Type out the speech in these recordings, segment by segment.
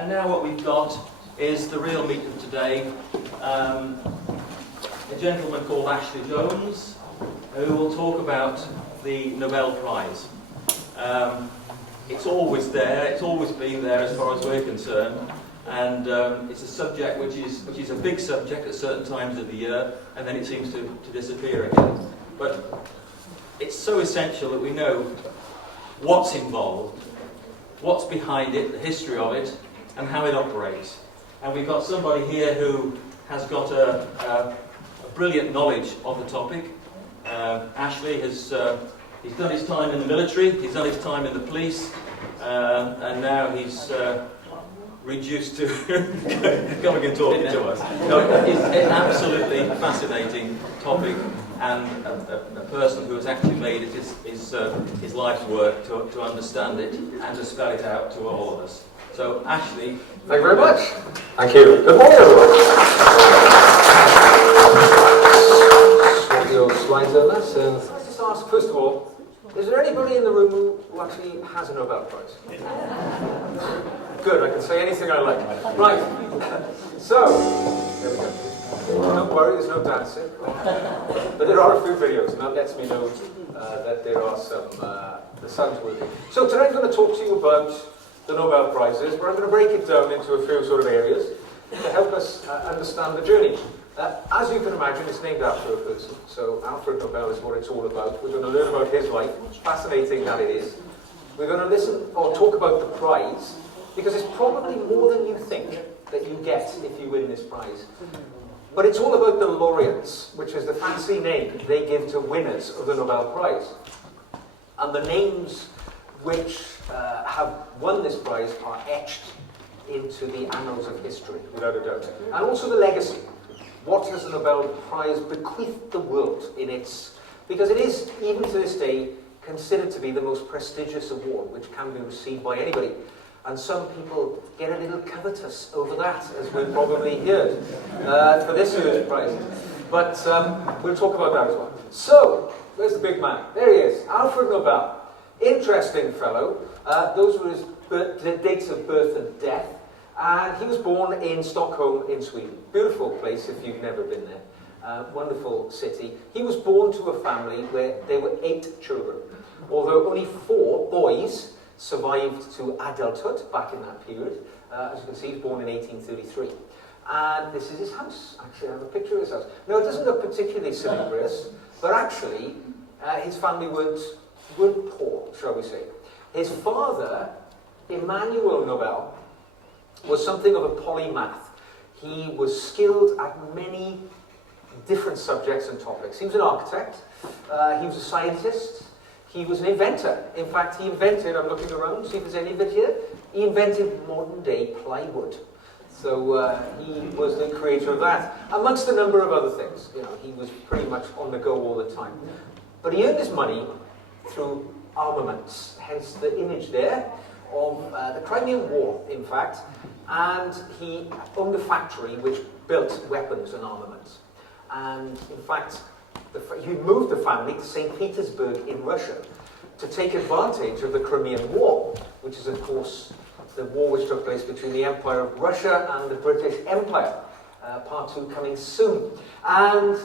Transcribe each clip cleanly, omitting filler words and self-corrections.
And now what we've got is the real meat of today. A gentleman called Ashley Jones, who will talk about the Nobel Prize. It's always there, it's always been there as far as we're concerned, and it's a subject which is a big subject at certain times of the year, and then it seems to disappear again. But it's so essential that we know what's involved, what's behind it, the history of it, and how it operates. And we've got somebody here who has got a brilliant knowledge of the topic. Ashley has he's done his time in the military, he's done his time in the police, and now he's reduced to coming and talking to us. No, it's an absolutely fascinating topic, and a person who has actually made it his life's work to understand it and to spell it out to all of us. So, Ashley. Thank you very much. Thank you. Good morning, everyone. Swap your slides over. So, let's just ask, first of all, is there anybody in the room who actually has a Nobel Prize? Good, I can say anything I like. Right. So, there we go. Don't worry, there's no dancing. But there are a few videos, and that lets me know that there are some, the sun's working. So today I'm going to talk to you about the Nobel Prizes, but I'm going to break it down into a few sort of areas to help us understand the journey. As you can imagine, it's named after a person, so Alfred Nobel is what it's all about. We're going to learn about his life, fascinating that it is. We're going to listen or talk about the prize, because it's probably more than you think that you get if you win this prize. But it's all about the laureates, which is the fancy name they give to winners of the Nobel Prize. And the names which have won this prize are etched into the annals of history, without a doubt. And also the legacy. What has the Nobel Prize bequeathed the world in its... Because it is, even to this day, considered to be the most prestigious award which can be received by anybody. And some people get a little covetous over that, as we've probably heard, for this year's prize. But we'll talk about that as well. So, where's the big man? There he is, Alfred Nobel. Interesting fellow. Those were his the dates of birth and death. And he was born in Stockholm in Sweden. Beautiful place if you've never been there. Wonderful city. He was born to a family where there were 8 children, although only 4 boys survived to adulthood back in that period. As you can see, he was born in 1833. And this is his house. Actually, I have a picture of his house. Now, it doesn't look particularly salubrious, but actually, his family weren't poor, shall we say. His father, Emmanuel Nobel, was something of a polymath. He was skilled at many different subjects and topics. He was an architect, he was a scientist, he was an inventor. In fact, he invented, I'm looking around, see if there's any of it here, he invented modern day plywood. So he was the creator of that, amongst a number of other things. You know, he was pretty much on the go all the time. But he earned his money through armaments, hence the image there of the Crimean War, in fact, and he owned a factory which built weapons and armaments. And in fact, he moved the family to St. Petersburg in Russia to take advantage of the Crimean War, which is, of course, the war which took place between the Empire of Russia and the British Empire. Part 2 coming soon. And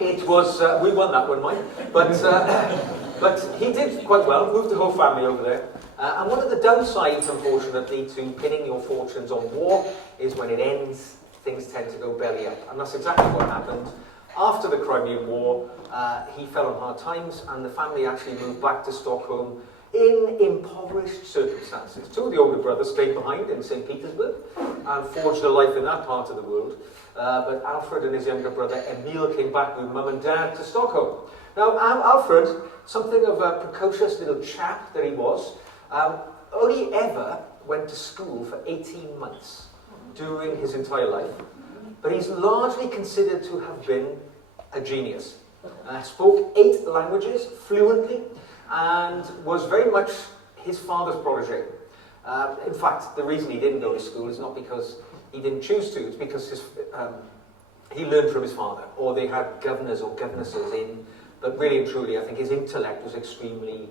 it was, we won that one, Mike, but he did quite well, moved the whole family over there. And one of the downsides, unfortunately, to pinning your fortunes on war is when it ends, things tend to go belly up. And that's exactly what happened. After the Crimean War, he fell on hard times, and the family actually moved back to Stockholm in impoverished circumstances. 2 of the older brothers stayed behind in St. Petersburg and forged a life in that part of the world. But Alfred and his younger brother Emil came back with mum and dad to Stockholm. Now, Alfred, something of a precocious little chap that he was, only ever went to school for 18 months during his entire life. But he's largely considered to have been a genius. Spoke 8 languages fluently, and was very much his father's protege. In fact, the reason he didn't go to school is not because he didn't choose to, it's because he learned from his father, or they had governors or governesses in, but really and truly, I think his intellect was extremely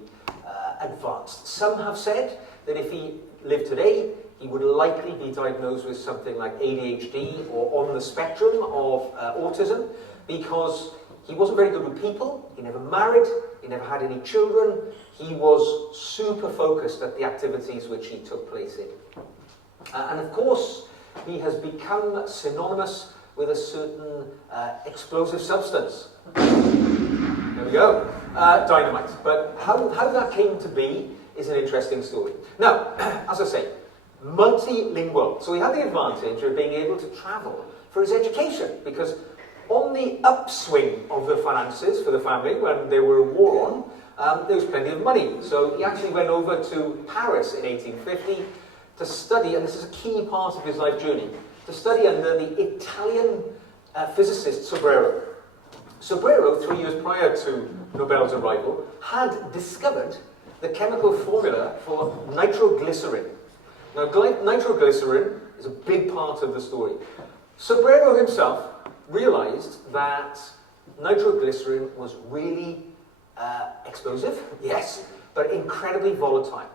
advanced. Some have said that if he lived today, he would likely be diagnosed with something like ADHD or on the spectrum of autism, because he wasn't very good with people, he never married, he never had any children, he was super focused at the activities which he took place in. And of course, he has become synonymous with a certain explosive substance. There we go, dynamite. But how that came to be is an interesting story. Now, as I say, multilingual. So he had the advantage of being able to travel for his education, because on the upswing of the finances for the family, when there were a war on, there was plenty of money. So he actually went over to Paris in 1850 to study, and this is a key part of his life journey, to study under the Italian physicist Sobrero. Sobrero, 3 years prior to Nobel's arrival, had discovered the chemical formula for nitroglycerin. Now, nitroglycerin is a big part of the story. Sobrero himself realized that nitroglycerin was really explosive, yes, but incredibly volatile.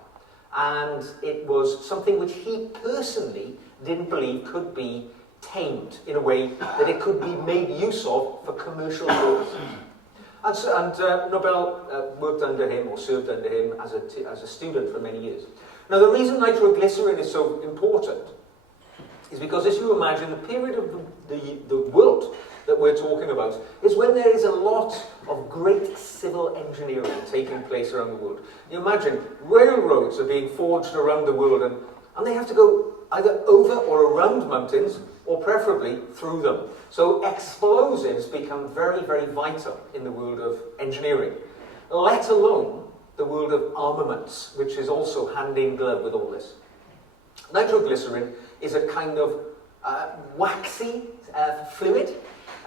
And it was something which he personally didn't believe could be tamed in a way that it could be made use of for commercial purposes. And Nobel worked under him, or served under him, as a student for many years. Now, the reason nitroglycerin is so important is because, as you imagine, the period of the world that we're talking about is when there is a lot of great civil engineering taking place around the world. You imagine railroads are being forged around the world, and they have to go either over or around mountains, or preferably through them. So explosives become very, very vital in the world of engineering, let alone the world of armaments, which is also hand in glove with all this. Nitroglycerin is a kind of waxy fluid,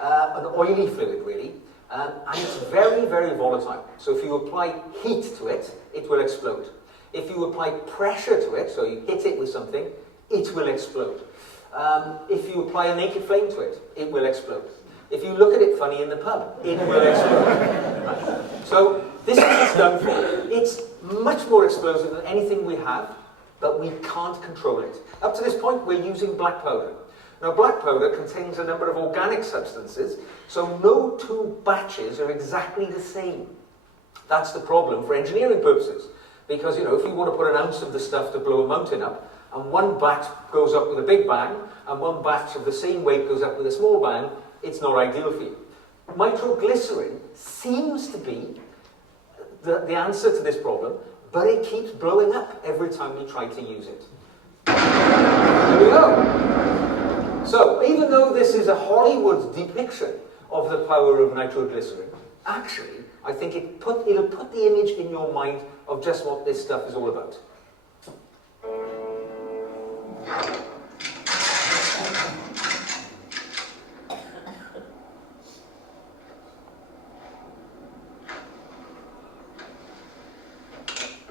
an oily fluid really, and it's very, very volatile. So if you apply heat to it, it will explode. If you apply pressure to it, so you hit it with something, it will explode. If you apply a naked flame to it, it will explode. If you look at it funny in the pub, it will explode. Right. So this is what it's done for. It's much more explosive than anything we have, but we can't control it. Up to this point, we're using black powder. Now, black powder contains a number of organic substances, so no two batches are exactly the same. That's the problem for engineering purposes. Because, you know, if you want to put an ounce of the stuff to blow a mountain up, and one batch goes up with a big bang, and one batch of the same weight goes up with a small bang, it's not ideal for you. Nitroglycerin seems to be the answer to this problem, but it keeps blowing up every time you try to use it. There we go. So, even though this is a Hollywood depiction of the power of nitroglycerin, actually, I think it'll put the image in your mind of just what this stuff is all about.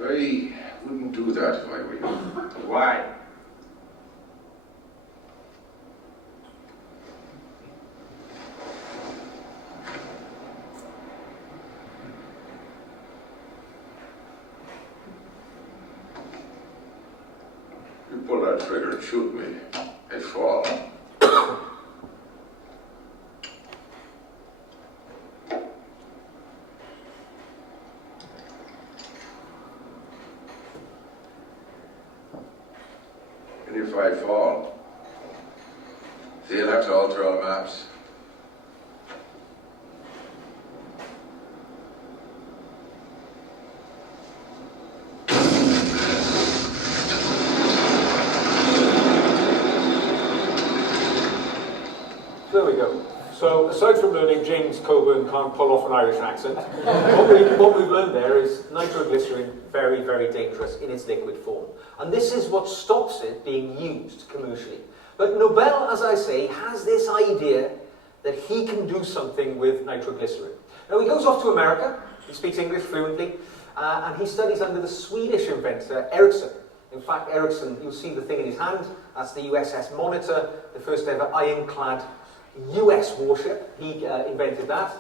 I wouldn't do that if I were you. Why? You pull that trigger and shoot me, I'd fall. And if I fall, they'll have to alter all maps. There we go. So, aside from learning James Coburn can't pull off an Irish accent, what we've learned there is nitroglycerin very, very dangerous in its liquid form. And this is what stops it being used commercially. But Nobel, as I say, has this idea that he can do something with nitroglycerin. Now, he goes off to America, he speaks English fluently, and he studies under the Swedish inventor Ericsson. In fact, Ericsson, you'll see the thing in his hand, that's the USS Monitor, the first ever ironclad US warship. He invented that.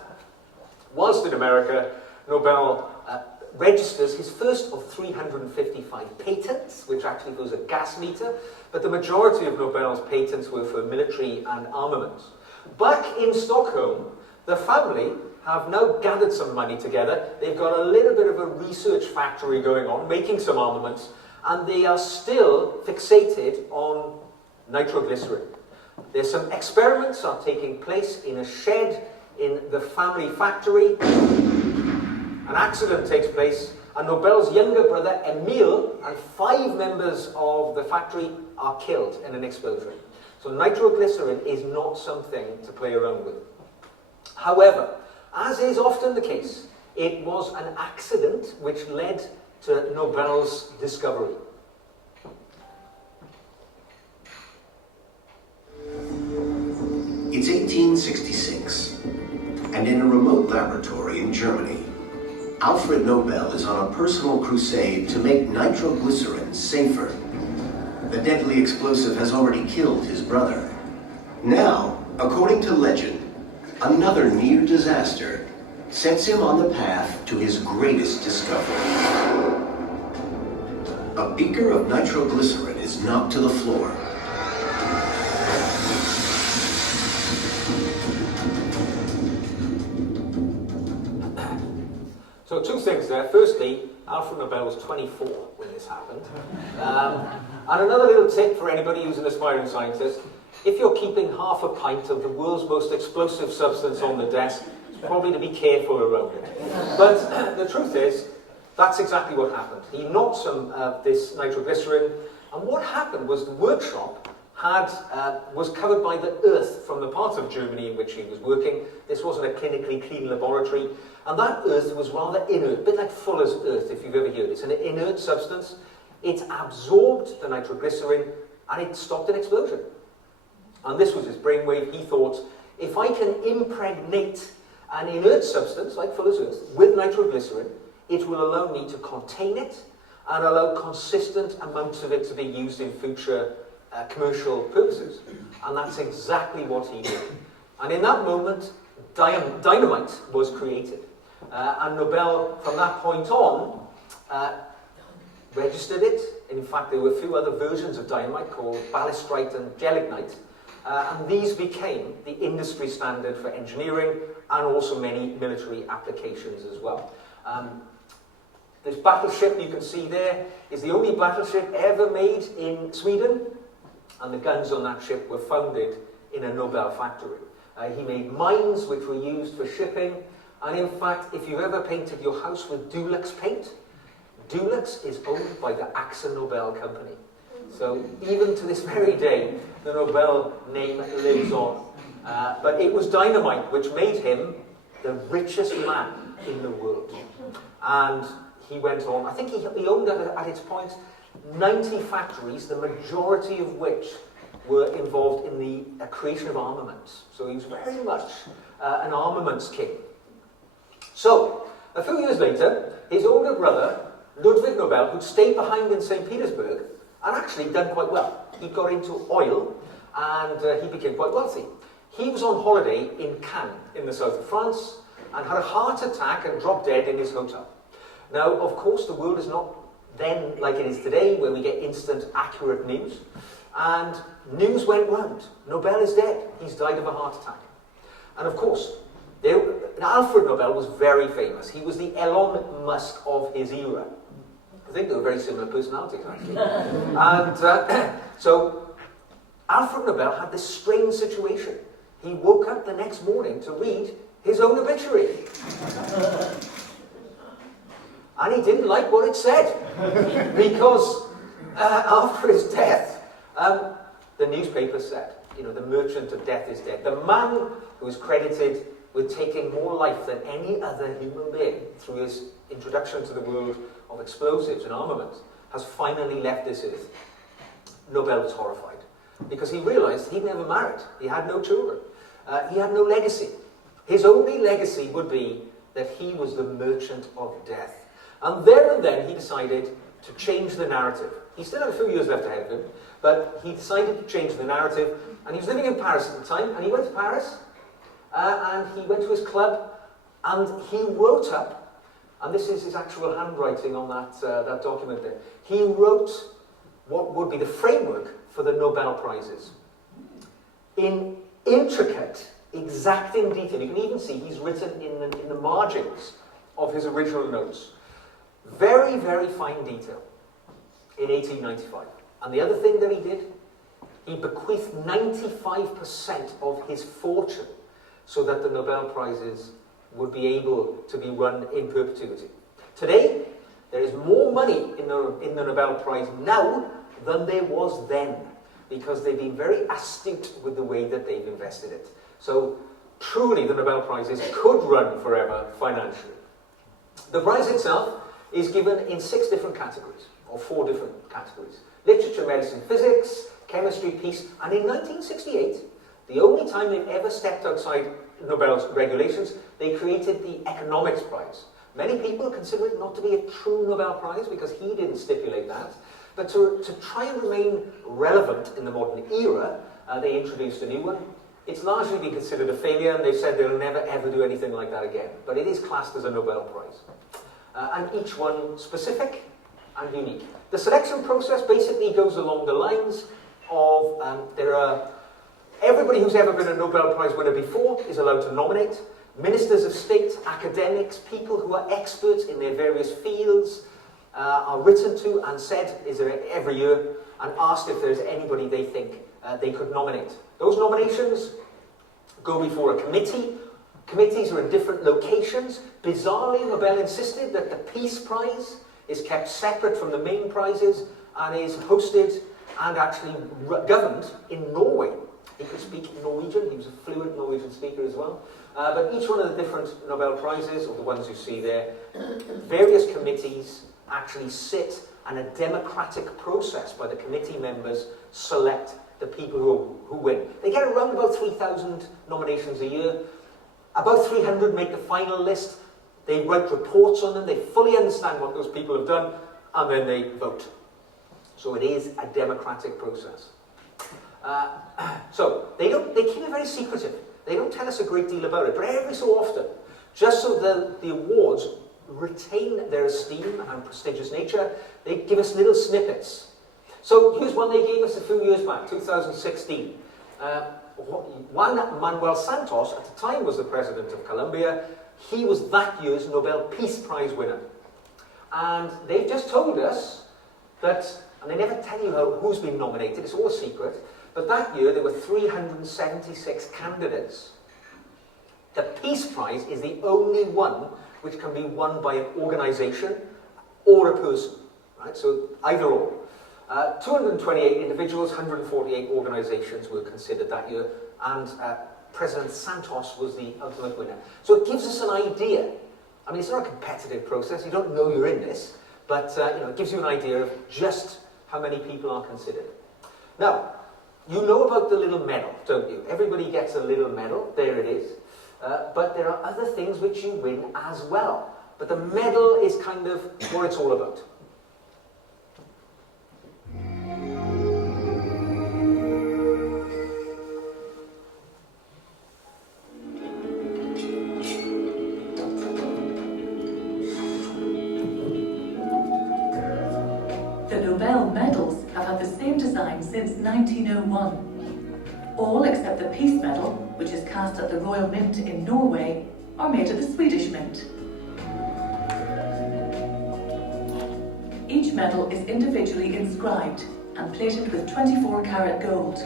Whilst in America, Nobel registers his first of 355 patents, which actually was a gas meter, but the majority of Nobel's patents were for military and armaments. Back in Stockholm, the family have now gathered some money together. They've got a little bit of a research factory going on, making some armaments, and they are still fixated on nitroglycerin. There's some experiments are taking place in a shed in the family factory. An accident takes place, and Nobel's younger brother, Emil, and 5 members of the factory are killed in an explosion. So nitroglycerin is not something to play around with. However, as is often the case, it was an accident which led to Nobel's discovery. It's 1866, and in a remote laboratory in Germany, Alfred Nobel is on a personal crusade to make nitroglycerin safer. The deadly explosive has already killed his brother. Now, according to legend, another near disaster sets him on the path to his greatest discovery. A beaker of nitroglycerin is knocked to the floor. So 2 things there. Firstly, Alfred Nobel was 24 when this happened. And another little tip for anybody who's an aspiring scientist, if you're keeping half a pint of the world's most explosive substance on the desk, it's probably to be careful around it. But the truth is, that's exactly what happened. He knocked some of this nitroglycerin, and what happened was the workshop was covered by the earth from the part of Germany in which he was working. This wasn't a clinically clean laboratory, and that earth was rather inert, a bit like Fuller's earth, if you've ever heard. It's an inert substance. It absorbed the nitroglycerin, and it stopped an explosion. And this was his brainwave. He thought, if I can impregnate an inert substance, like Fuller's earth, with nitroglycerin, it will allow me to contain it and allow consistent amounts of it to be used in future commercial purposes. And that's exactly what he did. And in that moment, dynamite was created. And Nobel, from that point on, registered it. In fact, there were a few other versions of dynamite called ballistrite and gelignite. And these became the industry standard for engineering and also many military applications as well. This battleship you can see there is the only battleship ever made in Sweden, and the guns on that ship were founded in a Nobel factory. He made mines which were used for shipping, and in fact, if you've ever painted your house with Dulux paint, Dulux is owned by the Akzo Nobel company. So even to this very day, the Nobel name lives on. But it was dynamite which made him the richest man in the world. And he went on, I think he owned at its point 90 factories, the majority of which were involved in the creation of armaments. So he was very much an armaments king. So, a few years later, his older brother, Ludwig Nobel, who'd stayed behind in St. Petersburg, and actually done quite well. He got into oil, and he became quite wealthy. He was on holiday in Cannes, in the south of France, and had a heart attack and dropped dead in his hotel. Now, of course, the world is not then like it is today, where we get instant, accurate news. And news went round. Nobel is dead. He's died of a heart attack. And of course, Alfred Nobel was very famous. He was the Elon Musk of his era. I think they were very similar personalities, actually. And so, Alfred Nobel had this strange situation. He woke up the next morning to read his own obituary. And he didn't like what it said. Because after his death, the newspaper said, you know, the merchant of death is dead. The man who is credited with taking more life than any other human being through his introduction to the world of explosives and armaments has finally left this earth. Nobel was horrified because he realized he'd never married. He had no children. He had no legacy. His only legacy would be that he was the merchant of death. And there and then he decided to change the narrative. He still had a few years left ahead of him, but he decided to change the narrative. And he was living in Paris at the time, and he went to Paris, and he went to his club, and he wrote up And this is his actual handwriting on that document there. He wrote what would be the framework for the Nobel Prizes in intricate, exacting detail. You can even see he's written in the margins of his original notes. Very, very fine detail in 1895. And the other thing that he did, he bequeathed 95% of his fortune so that the Nobel Prizes would be able to be run in perpetuity. Today, there is more money in the Nobel Prize now than there was then, because they've been very astute with the way that they've invested it. So, truly, the Nobel Prizes could run forever financially. The prize itself is given in 6 different categories, or 4 different categories. Literature, medicine, physics, chemistry, peace, and in 1968, the only time they've ever stepped outside Nobel's regulations, they created the economics prize. Many people consider it not to be a true Nobel Prize because he didn't stipulate that, but to try and remain relevant in the modern era, they introduced a new one. It's largely been considered a failure, and they've said they'll never ever do anything like that again, but it is classed as a Nobel Prize. And each one specific and unique. The selection process basically goes along the lines of everybody who's ever been a Nobel Prize winner before is allowed to nominate. Ministers of state, academics, people who are experts in their various fields are written to and said every year and asked if there's anybody they think they could nominate. Those nominations go before a committee. Committees are in different locations. Bizarrely, Nobel insisted that the Peace Prize is kept separate from the main prizes and is hosted and actually governed in Norway. He could speak Norwegian, he was a fluent Norwegian speaker as well. But each one of the different Nobel Prizes, or the ones you see there, various committees actually sit and a democratic process by the committee members select the people who win. They get around about 3,000 nominations a year. About 300 make the final list. They write reports on them, they fully understand what those people have done, and then they vote. So it is a democratic process. So they keep it very secretive. They don't tell us a great deal about it, but every so often, just so the awards retain their esteem and prestigious nature, they give us little snippets. So here's one they gave us a few years back, 2016. Juan Manuel Santos, at the time, was the president of Colombia. He was that year's Nobel Peace Prize winner. And they've just told us that, and they never tell you who's been nominated, it's all a secret, but that year there were 376 candidates. The Peace Prize is the only one which can be won by an organisation or a person, right? So either or. 228 individuals, 148 organisations were considered that year, and President Santos was the ultimate winner. So it gives us an idea. I mean, it's not a competitive process, you don't know you're in this, but it gives you an idea of just how many people are considered. Now, you know about the little medal, don't you? Everybody gets a little medal, there it is. But there are other things which you win as well. But the medal is kind of what it's all about. The Nobel medals have had the same design since 1901. All except the Peace Medal, which is cast at the Royal Mint in Norway, are made at the Swedish Mint. Each medal is individually inscribed and plated with 24-karat gold.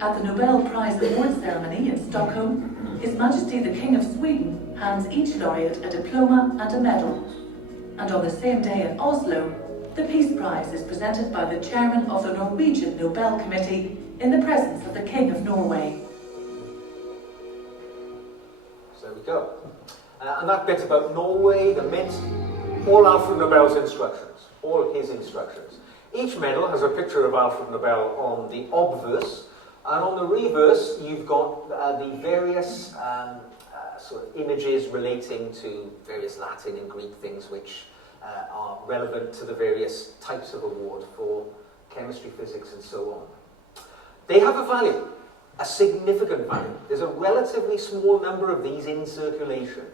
At the Nobel Prize award ceremony in Stockholm, His Majesty the King of Sweden hands each laureate a diploma and a medal. And on the same day in Oslo, the Peace Prize is presented by the chairman of the Norwegian Nobel Committee in the presence of the King of Norway. So there we go. And that bit about Norway, the Mint, all Alfred Nobel's instructions, all his instructions. Each medal has a picture of Alfred Nobel on the obverse, and on the reverse you've got the various sort of images relating to various Latin and Greek things which are relevant to the various types of award for chemistry, physics, and so on. They have a value, a significant value. There's a relatively small number of these in circulation.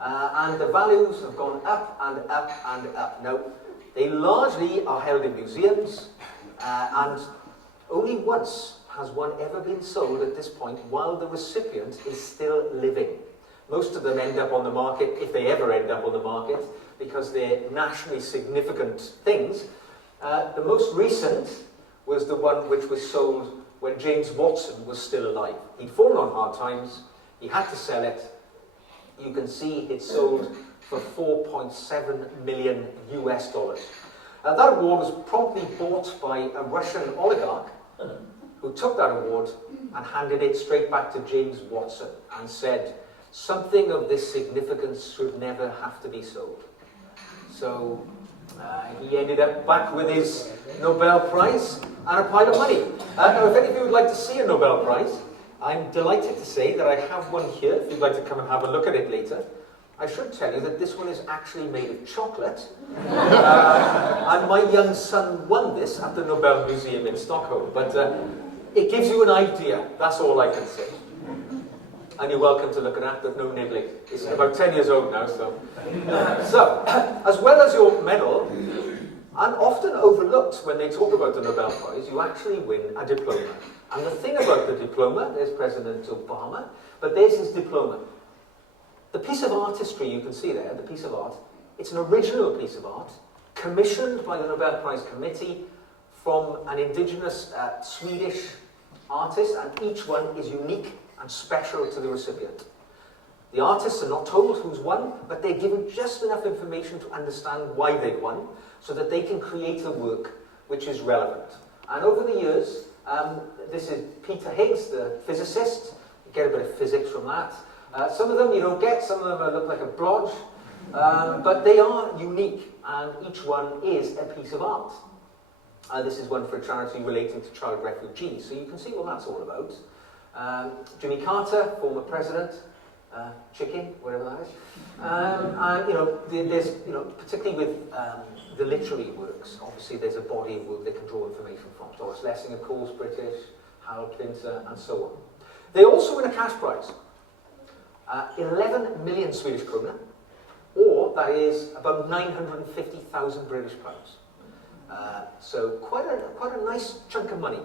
and the values have gone up and up and up. Now, they largely are held in museums, and only once has one ever been sold at this point while the recipient is still living. Most of them end up on the market, if they ever end up on the market, because they're nationally significant things. The most recent was the one which was sold when James Watson was still alive. He'd fallen on hard times, he had to sell it. You can see it sold for 4.7 million US dollars. That award was promptly bought by a Russian oligarch who took that award and handed it straight back to James Watson and said, something of this significance should never have to be sold. So he ended up back with his Nobel Prize and a pile of money. Now, if any of you would like to see a Nobel Prize, I'm delighted to say that I have one here, if you'd like to come and have a look at it later. I should tell you that this one is actually made of chocolate. And my young son won this at the Nobel Museum in Stockholm. But it gives you an idea, that's all I can say. And you're welcome to look at that, but no nibbling. It's about 10 years old now, so. So, as well as your medal, and often overlooked when they talk about the Nobel Prize, you actually win a diploma. And the thing about the diploma, there's President Obama, but there's his diploma. The piece of artistry you can see there, the piece of art, it's an original piece of art, commissioned by the Nobel Prize Committee from an indigenous Swedish artist, and each one is unique and special to the recipient. The artists are not told who's won, but they're given just enough information to understand why they won, so that they can create a work which is relevant. And over the years, this is Peter Higgs, the physicist. You get a bit of physics from that. Some of them you don't get, some of them look like a blodge, but they are unique, and each one is a piece of art. This is one for a charity relating to child refugees, so you can see what that's all about. Jimmy Carter, former president, chicken, whatever that is. And, you know, there's, you know, particularly with the literary works, obviously there's a body of work they can draw information from. Doris Lessing, of course, British, Harold Pinter, and so on. They also win a cash prize. 11 million Swedish krona, or that is about 950,000 British pounds. So quite a nice chunk of money.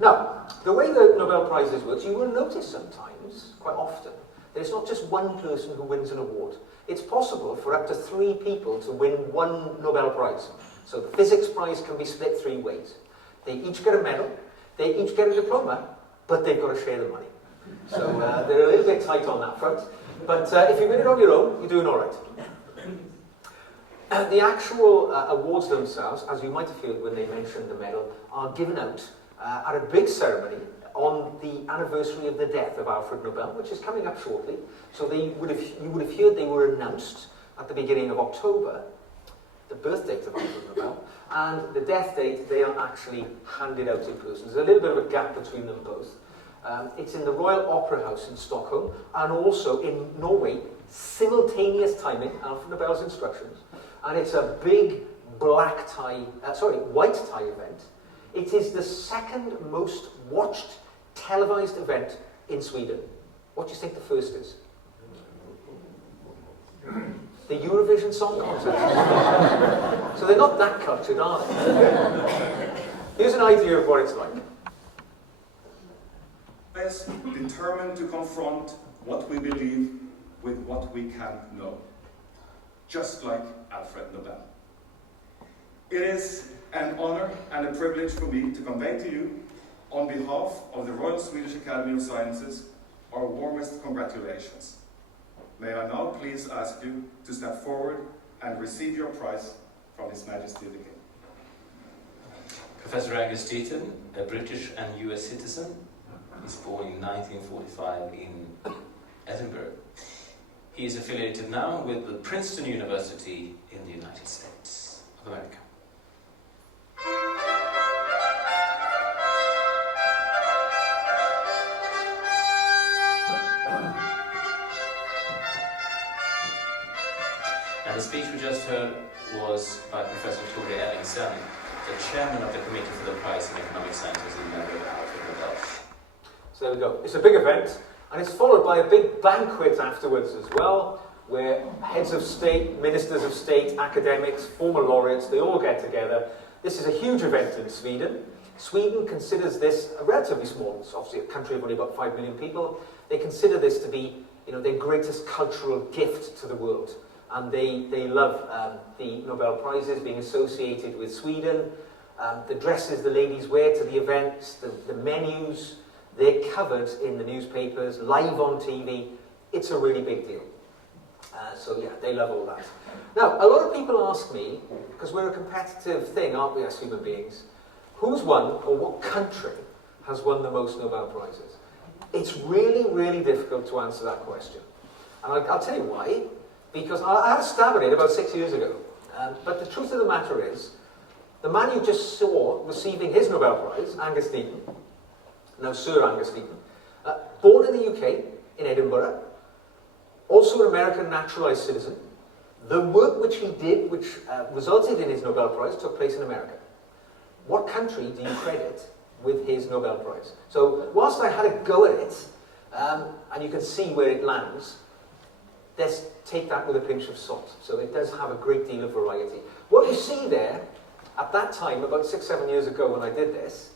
Now, the way the Nobel Prizes works, you will notice sometimes, quite often, that it's not just one person who wins an award. It's possible for up to 3 people to win one Nobel Prize. So the physics prize can be split 3 ways. They each get a medal, they each get a diploma, but they've got to share the money. So they're a little bit tight on that front. But if you win it on your own, you're doing all right. The actual awards themselves, as you might have heard when they mentioned the medal, are given out at a big ceremony on the anniversary of the death of Alfred Nobel, which is coming up shortly. So you would have heard they were announced at the beginning of October, the birth date of Alfred Nobel, and the death date, they are actually handed out in person. There's a little bit of a gap between them both. It's in the Royal Opera House in Stockholm, and also in Norway, simultaneous timing, Alfred Nobel's instructions, and it's a big white tie event. It is the second most watched televised event in Sweden. What do you think the first is? The Eurovision Song Contest. So they're not that cultured, are they? Here's an idea of what it's like. Is determined to confront what we believe with what we can know, just like Alfred Nobel. It is an honor and a privilege for me to convey to you, on behalf of the Royal Swedish Academy of Sciences, our warmest congratulations. May I now please ask you to step forward and receive your prize from His Majesty the King. Professor Angus Deaton, a British and US citizen. He's born in 1945 in Edinburgh. He is affiliated now with the Princeton University in the United States of America. And the speech we just heard was by Professor Tore Ellingsen, the chairman of the Committee for the Prize in Economic Sciences in memory of Alfred Nobel. So there we go. It's a big event, and it's followed by a big banquet afterwards as well. where heads of state, ministers of state, academics, former laureates, they all get together. This is a huge event in Sweden. Sweden considers this a relatively small, it's obviously a country of only about 5 million people. They consider this to be, you know, their greatest cultural gift to the world. And they love the Nobel Prizes being associated with Sweden. The dresses the ladies wear to the events, the menus, they're covered in the newspapers, live on TV. It's a really big deal. So yeah, they love all that. Now, a lot of people ask me, because we're a competitive thing, aren't we, as human beings, who's won, or what country has won the most Nobel Prizes? It's really, really difficult to answer that question. And I'll tell you why. Because I had a stab at it about 6 years ago. But the truth of the matter is, the man you just saw receiving his Nobel Prize, Angus Deaton, now Sir Angus Deaton, born in the UK, in Edinburgh, also an American naturalized citizen. The work which he did, which resulted in his Nobel Prize, took place in America. What country do you credit with his Nobel Prize? So, whilst I had a go at it, and you can see where it lands, let's take that with a pinch of salt. So it does have a great deal of variety. What you see there, at that time, about 6, 7 years ago when I did this,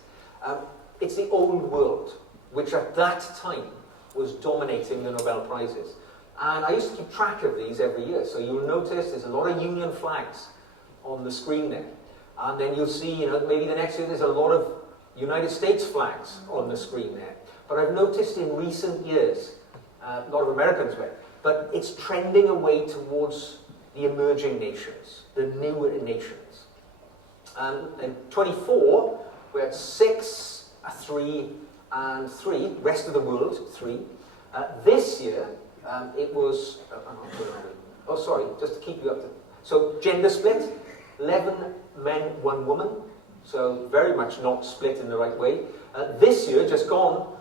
it's the old world, which at that time was dominating the Nobel Prizes. And I used to keep track of these every year. So you'll notice there's a lot of Union flags on the screen there. And then you'll see, you know, maybe the next year there's a lot of United States flags on the screen there. But I've noticed in recent years, a lot of Americans wear, but it's trending away towards the emerging nations, the newer nations. In 24, we're at 6, 3, and 3, rest of the world, 3. This year, it was, oh sorry, just to keep you up to, so gender split, 11 men, 1 woman, so very much not split in the right way. This year, just gone,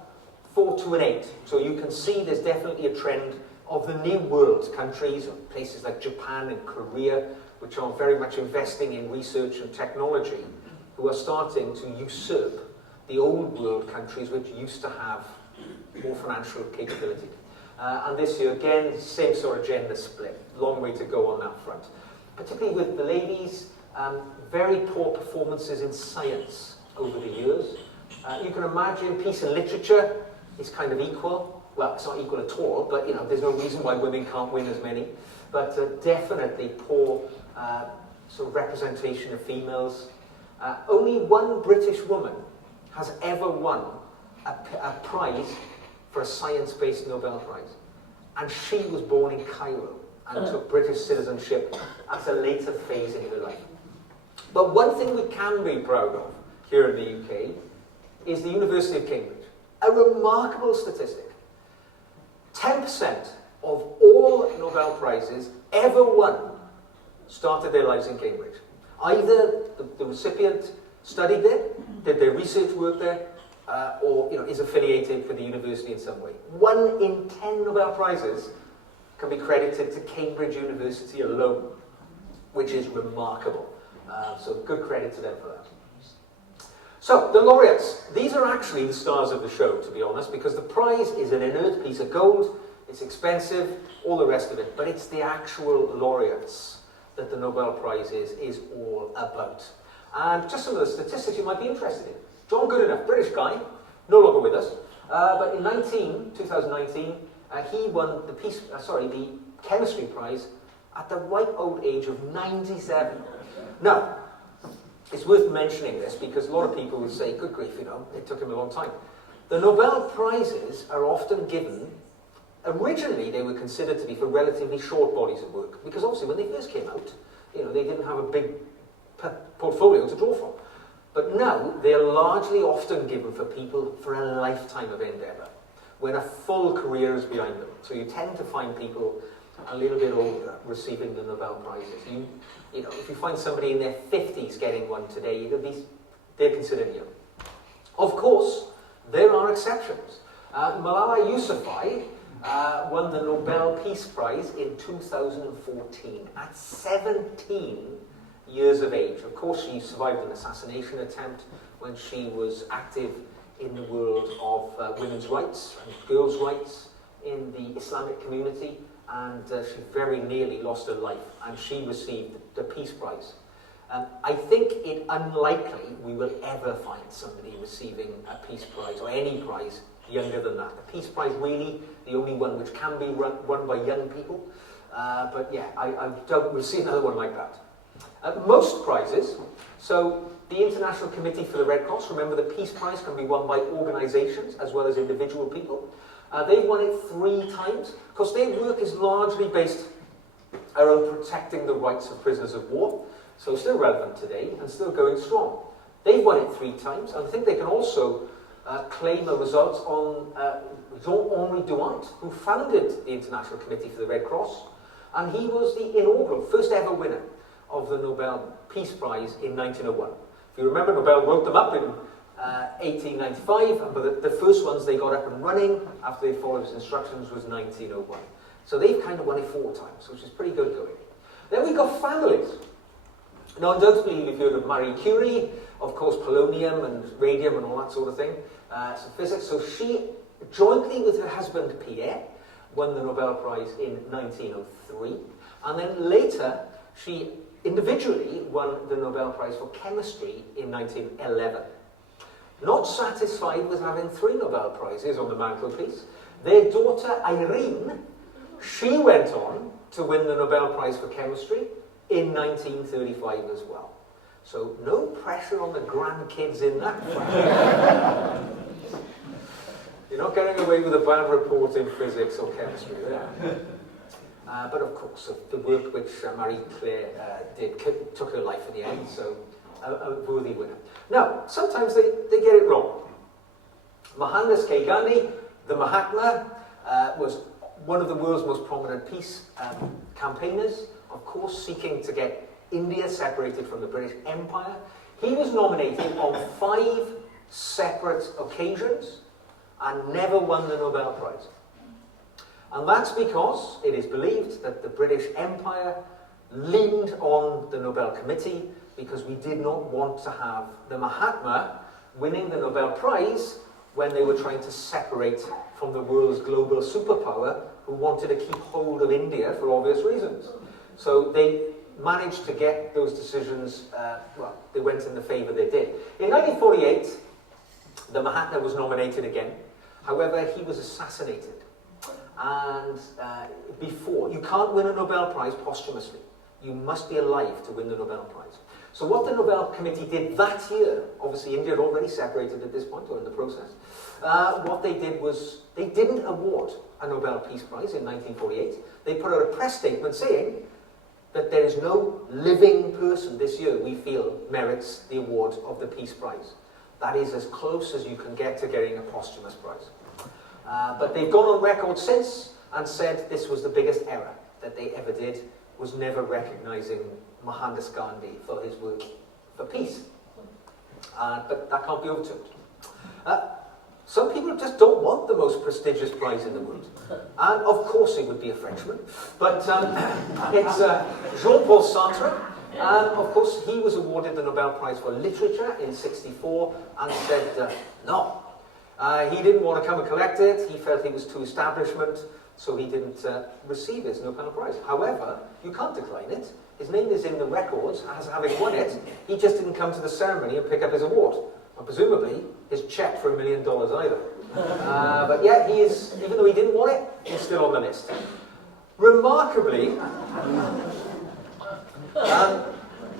4, 2, and 8. So you can see there's definitely a trend of the new world countries, places like Japan and Korea, which are very much investing in research and technology, who are starting to usurp the old world countries which used to have more financial capability. And this year, again, same sort of gender split. Long way to go on that front. Particularly with the ladies, very poor performances in science over the years. You can imagine peace and literature is kind of equal. Well, it's not equal at all, but you know, there's no reason why women can't win as many. But definitely poor sort of representation of females. Only one British woman has ever won a prize for a science-based Nobel Prize. And she was born in Cairo and took British citizenship at a later phase in her life. But one thing we can be proud of here in the UK is the University of Cambridge. A remarkable statistic. 10% of all Nobel Prizes ever won started their lives in Cambridge. Either the recipient studied there, did their research work there, or is affiliated with the university in some way. 1 in 10 Nobel Prizes can be credited to Cambridge University alone, which is remarkable. So good credit to them for that. So, the laureates. These are actually the stars of the show, to be honest, because the prize is an inert piece of gold, it's expensive, all the rest of it, but it's the actual laureates that the Nobel Prize is all about. And just some of the statistics you might be interested in. John Goodenough, British guy, no longer with us, but in 2019, he won the chemistry prize at the ripe old age of 97. Now, it's worth mentioning this because a lot of people will say, good grief, it took him a long time. The Nobel Prizes are often given, originally they were considered to be for relatively short bodies of work, because obviously when they first came out, they didn't have a big portfolio to draw from. But now, they're largely often given for people for a lifetime of endeavour, when a full career is behind them. So you tend to find people a little bit older receiving the Nobel Prizes. If you find somebody in their 50s getting one today, they're considered young. Of course, there are exceptions. Malala Yousafzai won the Nobel Peace Prize in 2014 at 17 years of age. Of course, she survived an assassination attempt when she was active in the world of women's rights and girls' rights in the Islamic community, and she very nearly lost her life, and she received the Peace Prize. I think it unlikely we will ever find somebody receiving a Peace Prize, or any prize, younger than that. The Peace Prize really the only one which can be won by young people, but yeah, I doubt we'll see another one like that. Most prizes, so the International Committee for the Red Cross, remember the Peace Prize can be won by organisations as well as individual people. They've won it 3 times, because their work is largely based around protecting the rights of prisoners of war, so still relevant today and still going strong. They've won it 3 times, and I think they can also claim a result on Jean-Henri Douant, who founded the International Committee for the Red Cross, and he was the inaugural, first ever winner of the Nobel Peace Prize in 1901. If you remember, Nobel wrote them up in 1895, but the first ones they got up and running after they followed his instructions was 1901. So they've kind of won it 4 times, which is pretty good going. Then we've got families. Now, undoubtedly, you've heard of Marie Curie, of course, polonium and radium and all that sort of thing, some physics. So she, jointly with her husband Pierre, won the Nobel Prize in 1903. And then later, she individually won the Nobel Prize for Chemistry in 1911. Not satisfied with having 3 Nobel Prizes on the mantelpiece, their daughter Irene, she went on to win the Nobel Prize for Chemistry in 1935 as well. So no pressure on the grandkids in that family. You're not getting away with a bad report in physics or chemistry there. But of course, the work which Marie Claire did took her life in the end, so a worthy winner. Now, sometimes they get it wrong. Mohandas K. Gandhi, the Mahatma, was one of the world's most prominent peace campaigners, of course, seeking to get India separated from the British Empire. He was nominated on 5 separate occasions and never won the Nobel Prize. And that's because it is believed that the British Empire leaned on the Nobel Committee because we did not want to have the Mahatma winning the Nobel Prize when they were trying to separate from the world's global superpower who wanted to keep hold of India for obvious reasons. So they managed to get those decisions, well, they went in the favour they did. In 1948, the Mahatma was nominated again. However, he was assassinated. And before, you can't win a Nobel Prize posthumously. You must be alive to win the Nobel Prize. So what the Nobel Committee did that year, obviously India had already separated at this point, or in the process, what they did was, they didn't award a Nobel Peace Prize in 1948. They put out a press statement saying that there is no living person this year we feel merits the award of the Peace Prize. That is as close as you can get to getting a posthumous prize. But they've gone on record since and said this was the biggest error that they ever did, was never recognising Mohandas Gandhi for his work for peace. But that can't be overturned. Some people just don't want the most prestigious prize in the world. And of course it would be a Frenchman. But it's Jean-Paul Sartre. And of course he was awarded the Nobel Prize for Literature in '64 and said no. He didn't want to come and collect it. He felt he was too establishment, so he didn't receive his Nobel Prize. However, you can't decline it. His name is in the records as having won it. He just didn't come to the ceremony and pick up his award. And presumably, his check for $1 million either. But yeah, he is, even though he didn't want it, he's still on the list. Remarkably,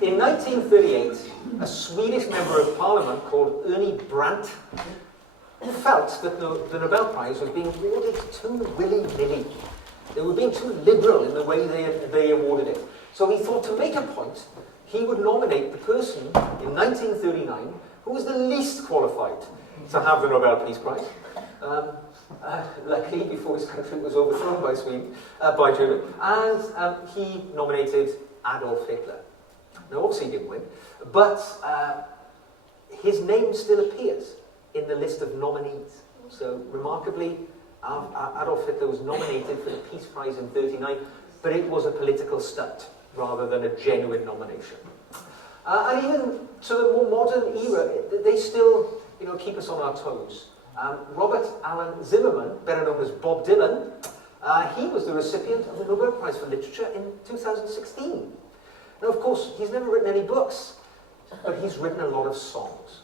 in 1938, a Swedish member of parliament called Ernie Brandt felt that the Nobel Prize was being awarded too willy-nilly. They were being too liberal in the way they awarded it. So he thought to make a point, he would nominate the person in 1939 who was the least qualified to have the Nobel Peace Prize. Luckily, before his country was overthrown by Germany, and he nominated Adolf Hitler. Now, obviously he didn't win, but his name still appears in the list of nominees. So, remarkably, Adolf Hitler was nominated for the Peace Prize in '39, but it was a political stunt rather than a genuine nomination. And even to the more modern era, they still, keep us on our toes. Robert Alan Zimmerman, better known as Bob Dylan, He was the recipient of the Nobel Prize for Literature in 2016. Now, of course, he's never written any books, but he's written a lot of songs.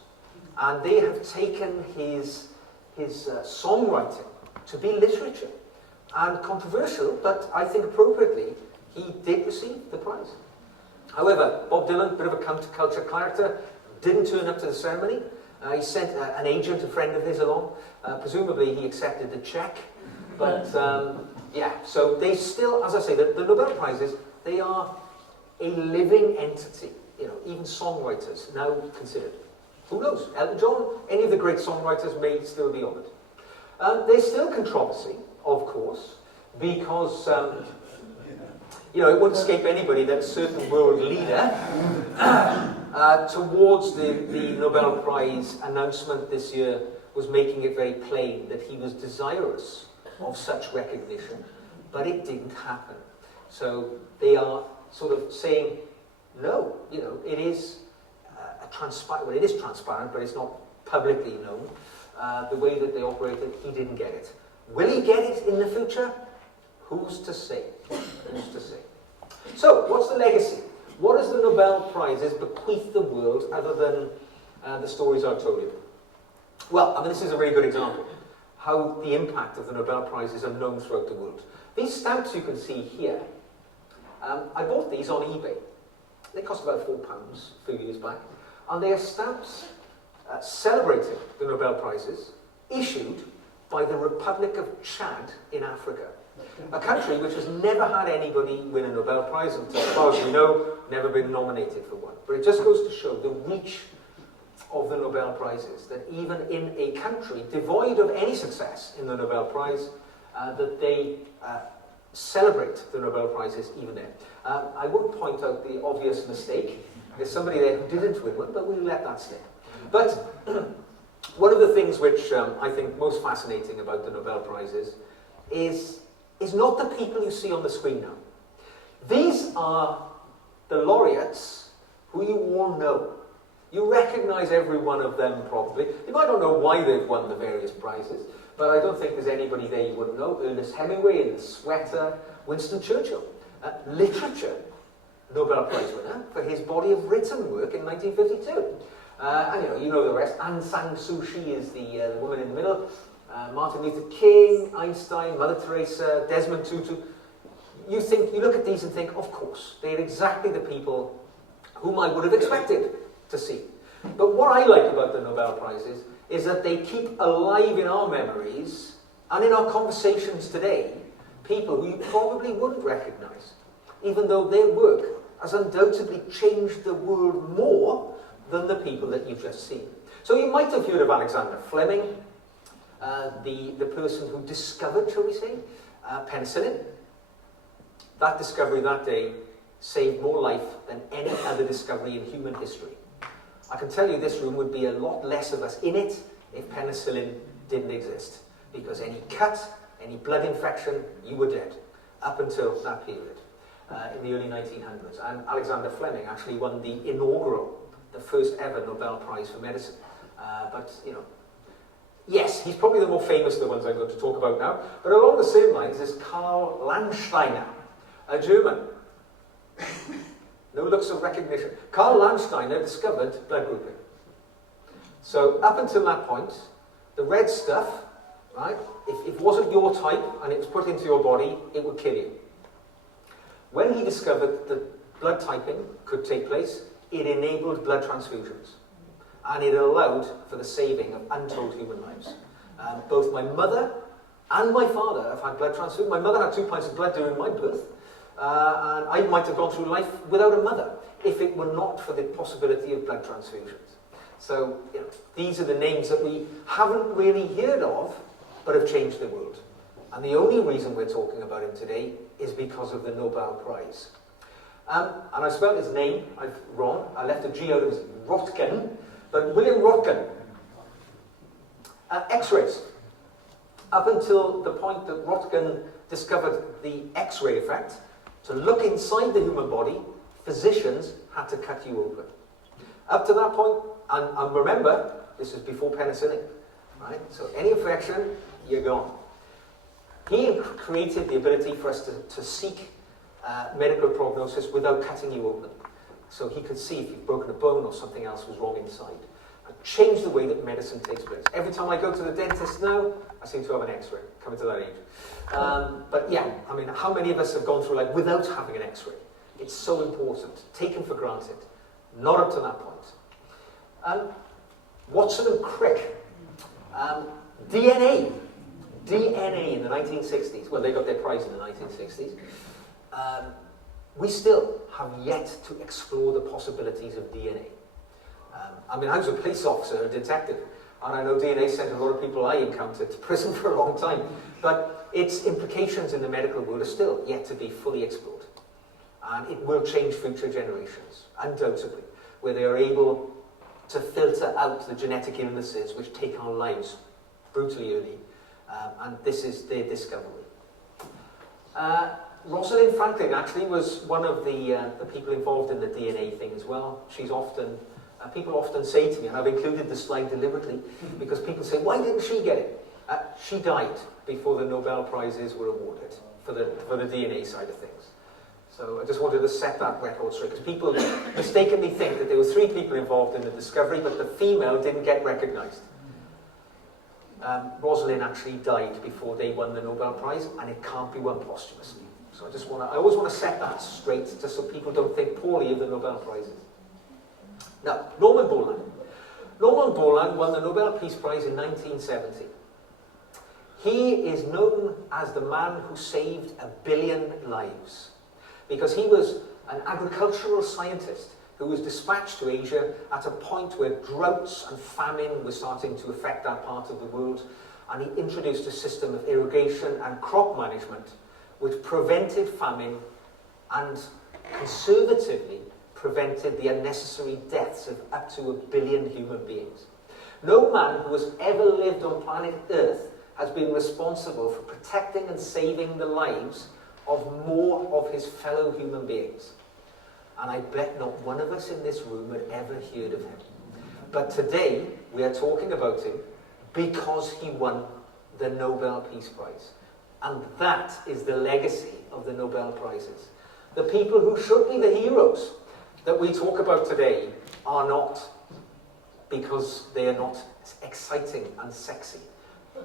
And they have taken his songwriting to be literature. And controversial, but I think appropriately, he did receive the prize. However, Bob Dylan, bit of a counterculture character, didn't turn up to the ceremony. He sent an agent, a friend of his, along. Presumably he accepted the check. But yeah, so they still, as I say, the Nobel Prizes, they are a living entity. You know, even songwriters now considered. Who knows? Elton John, any of the great songwriters may still be honoured. There's still controversy, of course, because you know, it wouldn't escape anybody that a certain world leader towards the Nobel Prize announcement this year was making it very plain that he was desirous of such recognition, but it didn't happen. So they are sort of saying, no, you know, it is well, it is transparent, but it's not publicly known. The way that they operated, he didn't get it. Will he get it in the future? Who's to say? Who's to say? So, what's the legacy? What does the Nobel Prizes bequeath the world other than the stories I've told you? Well, I mean, this is a very good example. How the impact of the Nobel Prizes are known throughout the world. These stamps you can see here, I bought these on eBay. They cost about £4 a few years back. And they are stamps celebrating the Nobel Prizes issued by the Republic of Chad in Africa. A country which has never had anybody win a Nobel Prize until, as far as we know, never been nominated for one. But it just goes to show the reach of the Nobel Prizes, that even in a country devoid of any success in the Nobel Prize, that they celebrate the Nobel Prizes even there. I won't point out the obvious mistake. There's somebody there who didn't win one, but we'll let that slip. But one of the things which I think most fascinating about the Nobel Prizes is not the people you see on the screen now. These are the laureates who you all know. You recognize every one of them probably. You might not know why they've won the various prizes, but I don't think there's anybody there you wouldn't know. Ernest Hemingway in the sweater, Winston Churchill. Literature Nobel Prize winner for his body of written work in 1952. And you know the rest. Aung San Suu Kyi is the woman in the middle. Martin Luther King, Einstein, Mother Teresa, Desmond Tutu. You look at these and think, of course, they're exactly the people whom I would have expected to see. But what I like about the Nobel Prizes is that they keep alive in our memories and in our conversations today people who you probably wouldn't recognize, even though their work has undoubtedly changed the world more than the people that you've just seen. So you might have heard of Alexander Fleming, the person who discovered, shall we say, penicillin. That discovery that day saved more life than any other discovery in human history. I can tell you this room would be a lot less of us in it if penicillin didn't exist. Because any cut, any blood infection, you were dead. Up until that period, in the early 1900s. And Alexander Fleming actually won the inaugural, the first ever Nobel Prize for medicine. But, yes, he's probably the more famous of the ones I'm going to talk about now. But along the same lines is Karl Landsteiner, a German. No looks of recognition. Karl Landsteiner discovered blood grouping. So up until that point, the red stuff, right, if it wasn't your type and it was put into your body, it would kill you. When he discovered that blood typing could take place, it enabled blood transfusions. And it allowed for the saving of untold human lives. Both my mother and my father have had blood transfusions. My mother had 2 pints of blood during my birth. And I might have gone through life without a mother if it were not for the possibility of blood transfusions. So, these are the names that we haven't really heard of, but have changed the world. And the only reason we're talking about him today is because of the Nobel Prize. And I spelled his name wrong. I left a G out of his Röntgen, but William Röntgen. X-rays. Up until the point that Röntgen discovered the X-ray effect, to look inside the human body, physicians had to cut you open. Up to that point, and remember, this is before penicillin, right? So any infection, you're gone. He created the ability for us to seek medical prognosis without cutting you open. So he could see if you've broken a bone or something else was wrong inside. And changed the way that medicine takes place. Every time I go to the dentist now, I seem to have an x-ray, coming to that age. But yeah, I mean, how many of us have gone through life without having an x-ray? It's so important, taken for granted. Not up to that point. Watson and Crick. DNA in the 1960s. Well, they got their prize in the 1960s. We still have yet to explore the possibilities of DNA. I mean, I was a police officer, a detective, and I know DNA sent a lot of people I encountered to prison for a long time, but its implications in the medical world are still yet to be fully explored. And it will change future generations, undoubtedly, where they are able to filter out the genetic illnesses which take our lives brutally early, and this is their discovery. Rosalind Franklin actually was one of the people involved in the DNA thing as well. She's often, people often say to me, and I've included the slide deliberately, because people say, why didn't she get it? She died before the Nobel Prizes were awarded for the DNA side of things. So I just wanted to set that record straight, because people mistakenly think that there were 3 people involved in the discovery, but the female didn't get recognised. Rosalind actually died before they won the Nobel Prize, and it can't be won posthumously. So I always want to set that straight, just so people don't think poorly of the Nobel Prizes. Now, Norman Borlaug. Norman Borlaug won the Nobel Peace Prize in 1970. He is known as the man who saved 1 billion lives, because he was an agricultural scientist who was dispatched to Asia at a point where droughts and famine were starting to affect that part of the world, and he introduced a system of irrigation and crop management which prevented famine and conservatively prevented the unnecessary deaths of up to 1 billion human beings. No man who has ever lived on planet Earth has been responsible for protecting and saving the lives of more of his fellow human beings. And I bet not one of us in this room had ever heard of him. But today, we are talking about him because he won the Nobel Peace Prize. And that is the legacy of the Nobel Prizes. The people who should be the heroes that we talk about today are not, because they are not exciting and sexy.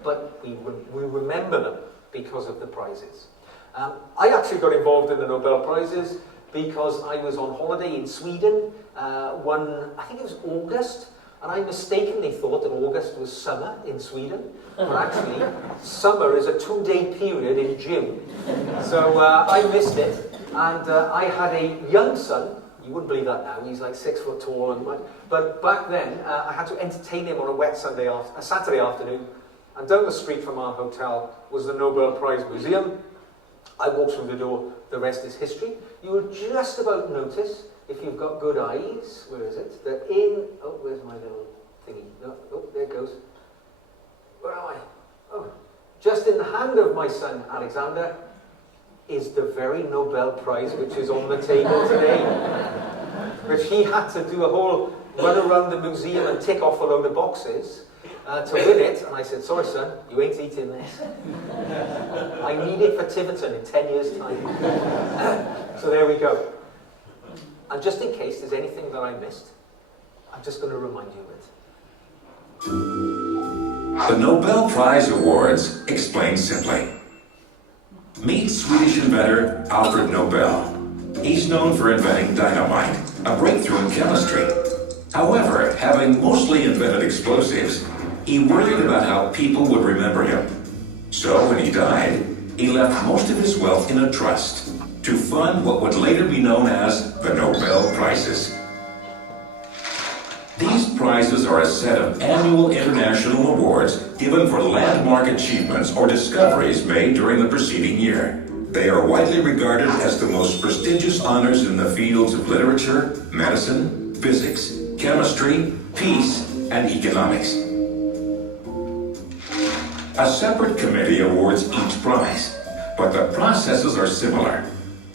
But we remember them because of the prizes. I actually got involved in the Nobel Prizes because I was on holiday in Sweden I think it was August, and I mistakenly thought that August was summer in Sweden, but actually summer is a 2-day period in June. So I missed it, and I had a young son. You wouldn't believe that now, he's like 6 foot tall, but back then I had to entertain him on a Saturday afternoon, and down the street from our hotel was the Nobel Prize Museum. I walked through the door, the rest is history. You will just about notice, if you've got good eyes, where is it? That where's my little thingy? No, oh, there it goes. Where am I? Oh, just in the hand of my son, Alexander, is the very Nobel Prize which is on the table today. Which he had to do a whole run around the museum and tick off a load of boxes to win it. And I said, sorry son, you ain't eating this. I need it for Tiverton in 10 years' time. So there we go. And just in case there's anything that I missed, I'm just going to remind you of it. The Nobel Prize Awards explained simply. Meet Swedish inventor Alfred Nobel. He's known for inventing dynamite, a breakthrough in chemistry. However, having mostly invented explosives, he worried about how people would remember him. So when he died, he left most of his wealth in a trust to fund what would later be known as the Nobel Prizes. These prizes are a set of annual international awards given for landmark achievements or discoveries made during the preceding year. They are widely regarded as the most prestigious honors in the fields of literature, medicine, physics, chemistry, peace, and economics. A separate committee awards each prize, but the processes are similar.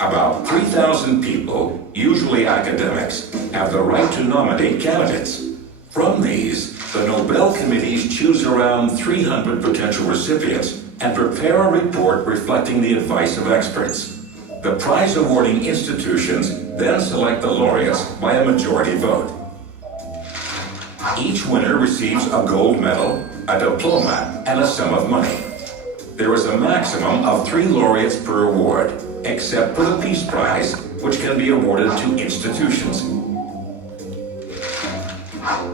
About 3,000 people, usually academics, have the right to nominate candidates. From these, the Nobel committees choose around 300 potential recipients and prepare a report reflecting the advice of experts. The prize-awarding institutions then select the laureates by a majority vote. Each winner receives a gold medal, a diploma, and a sum of money. There is a maximum of 3 laureates per award, except for the Peace Prize, which can be awarded to institutions.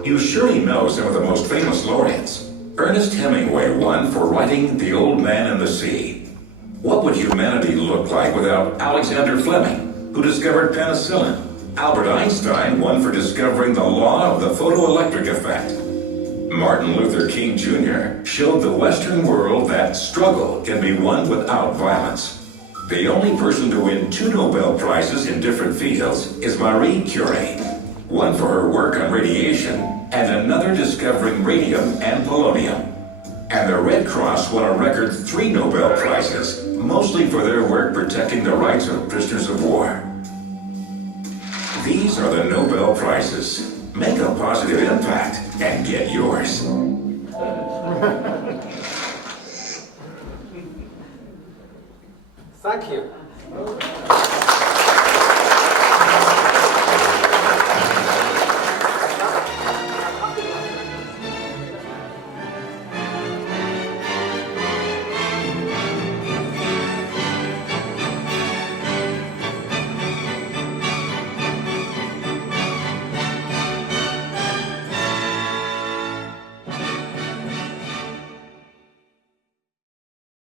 You surely know some of the most famous laureates. Ernest Hemingway won for writing The Old Man and the Sea. What would humanity look like without Alexander Fleming, who discovered penicillin? Albert Einstein won for discovering the law of the photoelectric effect. Martin Luther King Jr. showed the Western world that struggle can be won without violence. The only person to win 2 Nobel Prizes in different fields is Marie Curie, one for her work on radiation and another discovering radium and polonium. And the Red Cross won a record 3 Nobel Prizes, mostly for their work protecting the rights of prisoners of war. These are the Nobel Prizes. Make a positive impact and get yours. Thank you.